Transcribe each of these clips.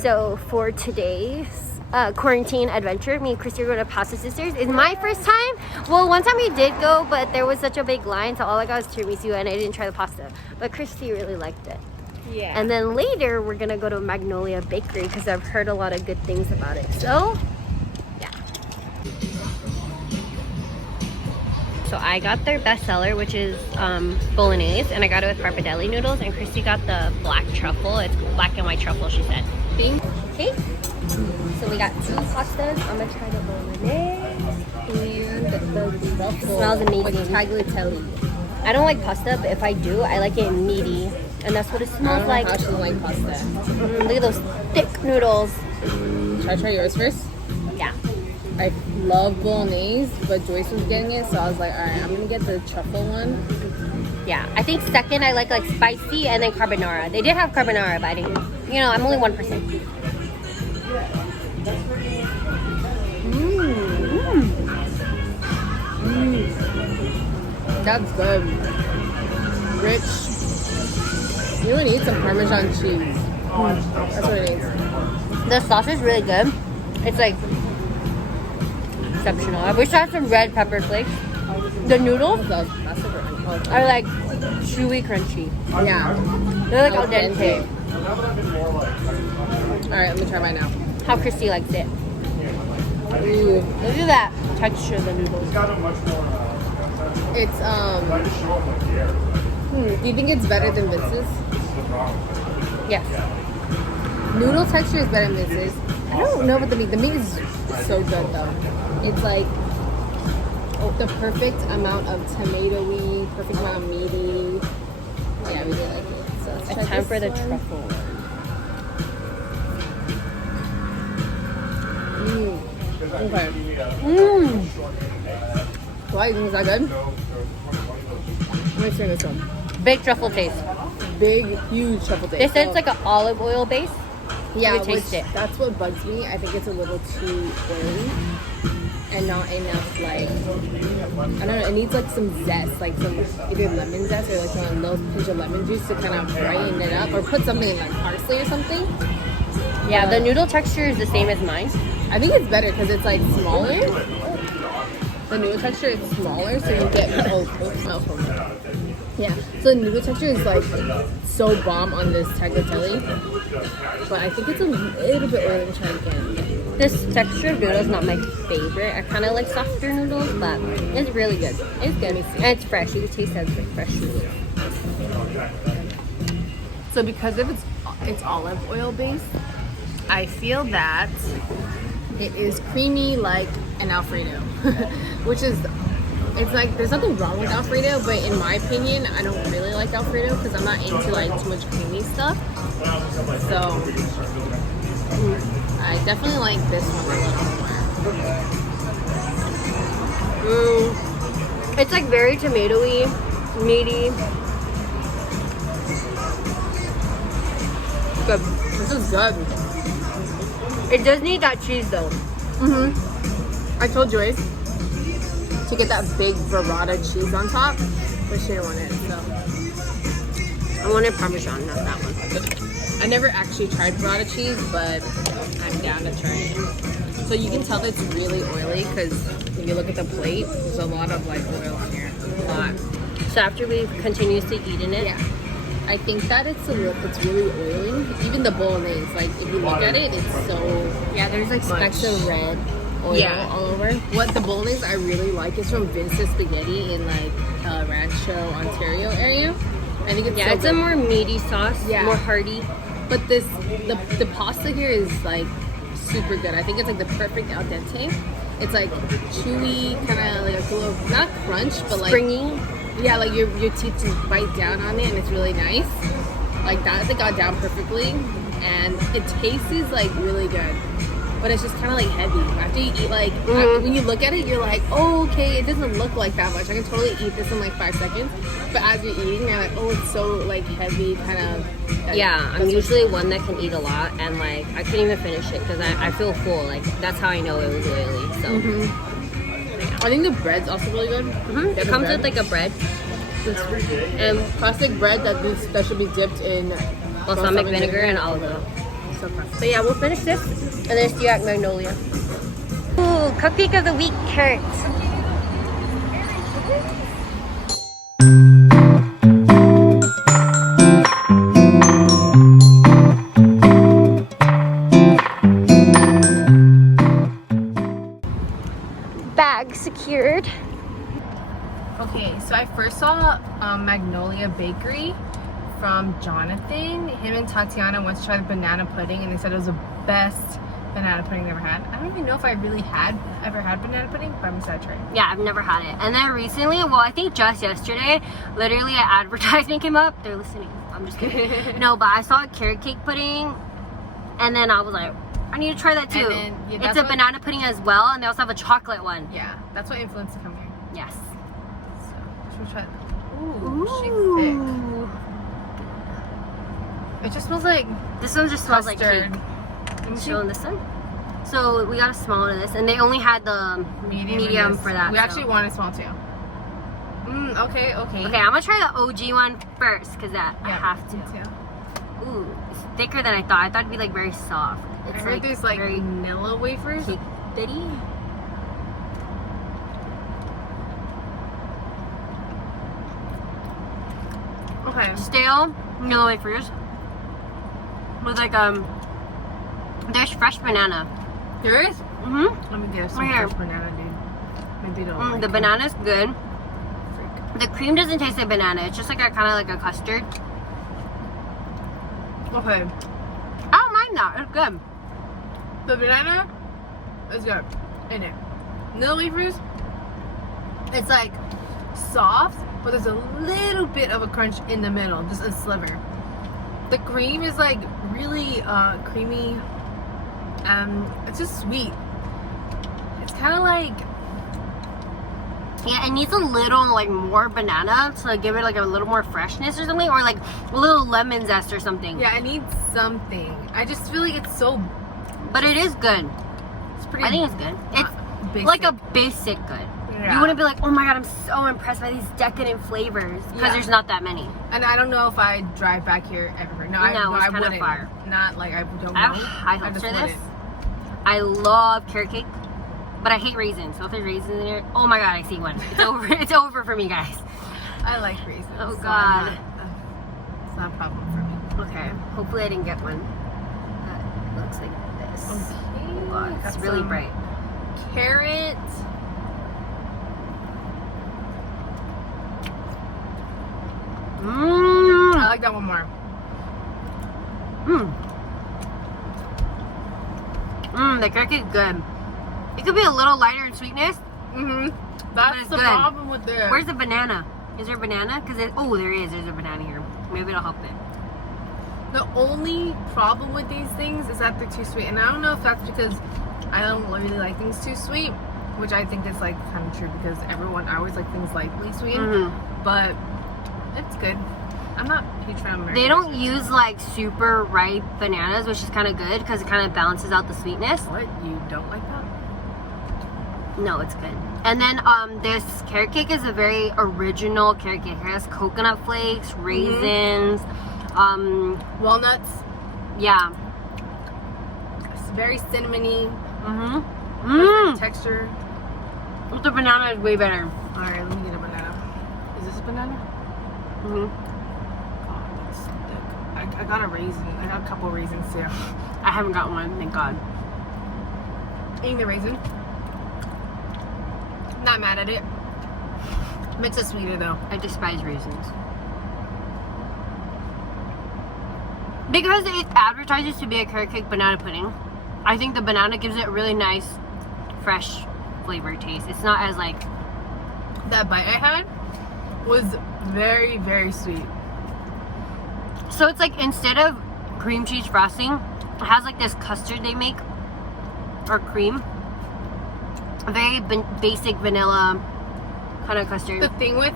So for today's quarantine adventure, me and Christy are going to Pasta Sisters. It's my first time. Well, one time we did go, but there was such a big line, so all I got was tiramisu and I didn't try the pasta. But Christy really liked it. Yeah. And then later we're gonna go to Magnolia Bakery because I've heard a lot of good things about it. So yeah. So I got their bestseller, which is bolognese, and I got it with pappardelle noodles, and Christy got the black truffle. It's black and white truffle, she said. Okay. So we got 2 pastas. I'm gonna try the bolognese and the truffle. It smells amazing. With tagliatelle. I don't like pasta, but if I do, I like it meaty. And that's what it smells like. I don't like pasta. Look at those thick noodles. Should I try yours first? Yeah. I love bolognese, but Joyce was getting it, so I was like, alright, I'm gonna get the truffle one. Yeah. I think second I like spicy and then carbonara. They did have carbonara, but I didn't. You know, I'm only 1%. That's good. Rich. You really need some Parmesan cheese. That's what it needs. The sauce is really good. It's like exceptional. I wish I had some red pepper flakes. The noodles are like chewy, crunchy. Yeah. They're like al dente. Alright, let me try mine now. How Christy likes it. Ooh. Look at that texture of the noodles. It's do you think it's better than Vince's? Yes. Noodle texture is better than Vince's. I don't know about the meat. The meat is so good though. It's like the perfect amount of tomatoey, perfect amount of meaty. Yeah, I really like it. So let's try It's time for the one. truffle. Okay. Why? Is that good? Let me try this one. Big truffle taste. Big, huge truffle taste. They said it's like an olive oil base. Yeah, You can taste it. That's what bugs me. I think it's a little too oily and not enough like, I don't know, it needs like some zest, like some either lemon zest or like a little pinch of lemon juice to kind of brighten it up, or put something in like parsley or something. Yeah, the noodle texture is the same as mine. I think it's better because it's like smaller. The noodle texture is smaller, so you get yeah. So the noodle texture is like so bomb on this tagliatelle, but I think it's a little bit oily to try again. This texture of noodle is not my favorite. I kind of like softer noodles, but it's really good. It's good. And it's fresh. You can taste that it's like fresh noodles. So because of it's olive oil based, I feel that it is creamy like an Alfredo, which is, it's like, there's nothing wrong with Alfredo, but in my opinion, I don't really like Alfredo because I'm not into like too much creamy stuff. So I definitely like this one a little more. It's like very tomatoey, meaty. Good. This is good. It does need that cheese though. I told Joyce to get that big burrata cheese on top, but she didn't want it, so. I wanted Parmesan, not that one. I never actually tried burrata cheese, but I'm down to try it. So you can tell that it's really oily because when you look at the plate, there's a lot of like oil on here. A lot. So after we continuously eat in it, Yeah. I think that it's really oily. Even the bolognese, like if you look at it, it's so, yeah, there's like specks of red oil all over. What the bolognese I really like is from Vince's Spaghetti in like Rancho, Ontario area. I think it's so it's good. a more meaty sauce, more hearty. But the pasta here is like super good. I think it's like the perfect al dente. It's like chewy, kind of like a little, not crunch, but like Springy. Yeah, like your teeth just bite down on it, and it's really nice. Like that, it got down perfectly, and it tastes like really good. But it's just kind of like heavy. After you eat, like when you look at it, you're like, oh, okay, it doesn't look like that much. I can totally eat this in like 5 seconds. But as you're eating, you're like, oh, it's so like heavy, kind of. Yeah, I'm usually one that can eat a lot, and like I couldn't even finish it because I feel full. Like that's how I know it was oily. So I think the bread's also really good. it comes with like a bread. And Classic bread that should be dipped in balsamic vinegar and olive oil. So classic. But yeah, we'll finish this and then see you at Magnolia. Ooh, cupcake of the week, carrot. Bag secured. Okay, so I first saw Magnolia Bakery from Jonathan. Him and Tatiana went to try the banana pudding, and they said it was the best banana pudding they ever had. I don't even know if I really ever had banana pudding, but I'm excited to try it. Yeah, I've never had it. And then recently, well, I think just yesterday, literally an advertisement came up. They're listening. I'm just kidding. No, but I saw a carrot cake pudding, and then I was like, I need to try that too. Then, yeah, it's a banana pudding as well, and they also have a chocolate one. Yeah, that's what influenced to come here. Yes. So, should we try it? Ooh. She's thick. It just smells like this one just smells custard. like cake. I'm showing this one. So we got a small one of this, and they only had the medium for that. We actually wanted small too. Okay. Okay, I'm gonna try the OG one first, because I have to. Me too. Ooh, it's thicker than I thought. I thought it'd be like very soft. It's I heard there's like very vanilla wafers. cake bitty. Okay. Stale vanilla wafers with like there's fresh banana. There is? Mhm. Let me get some Right here. fresh banana, dude. Maybe it'll like The it. banana's good. Freak. The cream doesn't taste like banana. It's just like a kind of like a custard. Okay. I don't mind that. It's good. The banana is good in it. Vanilla wafers, it's like soft, but there's a little bit of a crunch in the middle, just a sliver. The cream is like really creamy. It's just sweet. It's kind of like, Yeah, it needs a little like more banana to like, give it like a little more freshness or something, or like a little lemon zest or something. yeah, it needs something. I just feel like it's so, But it is good. it's pretty. I think it's good. It's basic. like a basic good. Yeah. You wouldn't be like, oh my god, I'm so impressed by these decadent flavors, because Yeah. there's not that many. And I don't know if I drive back here ever. No, No, it's I kinda wouldn't. far. Not like I don't know. I have high hopes just for this. wouldn't. I love carrot cake, but I hate raisins. So if there's raisins in here, oh my god, I see one. It's over. It's over for me, guys. I like raisins. Oh, so God. It's not a problem for me. Okay, hopefully I didn't get one that looks like this. Okay. Oh god, it's Got really some bright. Carrot. Mmm. I like that one more. The carrot cake is good. It could be a little lighter in sweetness. That's it's the good. problem with this. Where's the banana? Is there a banana? Because oh, there is. There's a banana here. Maybe it'll help it. The only problem with these things is that they're too sweet, and I don't know if that's because I don't really like things too sweet, which I think is like kind of true because I always like things lightly sweet, but it's good. I'm not a huge fan of American. They don't use like super ripe bananas, which is kind of good because it kind of balances out the sweetness. What? You don't like that? No, it's good. And then this carrot cake is a very original carrot cake. It has coconut flakes, raisins, Walnuts. yeah. It's very cinnamony. Mmm. Texture. With the banana is way better. All right, let me get a banana. Is this a banana? Oh, that's so thick. I got a raisin. I got a couple raisins too. I haven't got one, thank God. Eating the raisin. Not mad at it. Makes it sweeter though. I despise raisins. Because it advertises to be a carrot cake banana pudding, I think the banana gives it a really nice, fresh flavor taste. It's not as like... That bite I had was very, very sweet. So it's like instead of cream cheese frosting, it has like this custard they make, or cream. A very basic vanilla kind of custard. The thing with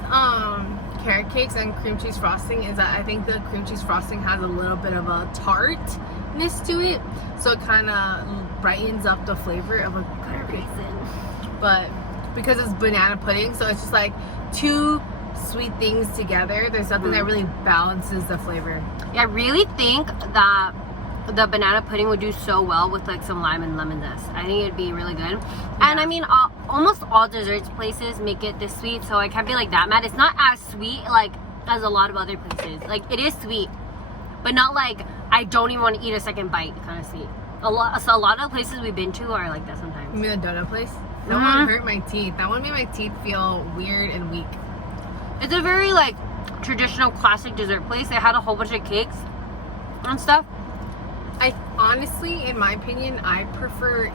carrot cakes and cream cheese frosting is that I think the cream cheese frosting has a little bit of a tartness to it, so it kind of brightens up the flavor of a carrot cake. But because it's banana pudding, so it's just like too sweet things together, there's nothing that really balances the flavor. Yeah, I really think that the banana pudding would do so well with like some lime and lemon zest. I think it'd be really good. And I mean, almost all desserts places make it this sweet, so I can't be like that mad. It's not as sweet like as a lot of other places. Like, it is sweet, but not like I don't even want to eat a second bite kind of sweet. A lot of places we've been to are like that sometimes. You mean the donut place? That one hurt my teeth. That one made my teeth feel weird and weak. It's a very like traditional classic dessert place. They had a whole bunch of cakes and stuff. I honestly, in my opinion, I prefer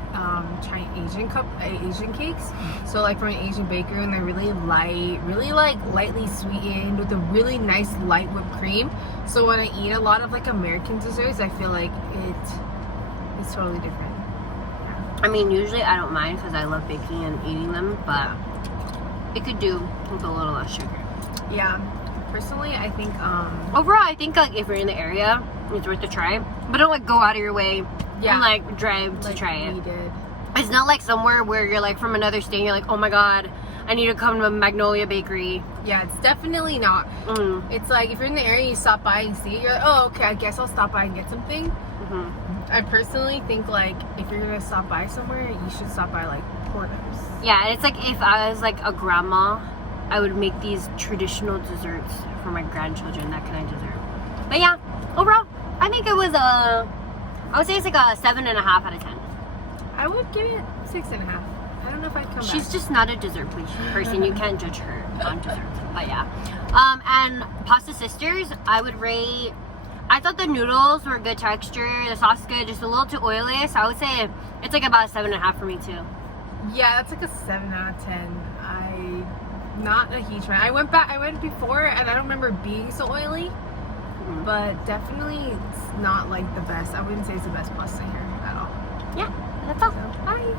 Asian cakes. So like from an Asian bakery, and they're really light, really like lightly sweetened with a really nice light whipped cream. So when I eat a lot of like American desserts, I feel like it's totally different. I mean, usually I don't mind because I love baking and eating them, but it could do with a little less sugar. Yeah. Personally, I think overall, I think like if you're in the area, it's worth a try. But don't like go out of your way and like drive to try it. We did. It's not like somewhere where you're like from another state and you're like, oh my god, I need to come to a Magnolia bakery. Yeah, it's definitely not. It's like if you're in the area, you stop by and see it, you're like, oh, okay, I guess I'll stop by and get something. I personally think like if you're gonna stop by somewhere, you should stop by like Porter's. Yeah, it's like if I was like a grandma, I would make these traditional desserts for my grandchildren, that kind of dessert. But yeah, overall, I think it was I would say it's like a 7.5 out of 10. I would give it 6.5. I don't know if I'd come She's back. just not a dessert person. You can't judge her on desserts. But yeah. And Pasta Sisters, I would rate. I thought the noodles were good texture. The sauce is good, just a little too oily. So I would say it's like about a 7.5 for me too. Yeah, that's like a 7 out of 10. Not a huge fan. I went before and I don't remember being so oily. But definitely it's not like the best. I wouldn't say it's the best pasta here at all. Yeah, that's all. So, bye.